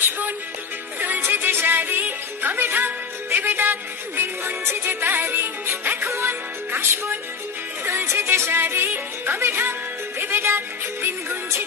কাশবন তুলছে যে শাড়ি, কবে ঢাক দেবে ডাক, দিন গুনছে যে তারি। দেখো মন কাশবন তুলছে যে শাড়ি, কবে ঢাক দেবে ডাক, দিন গুনছে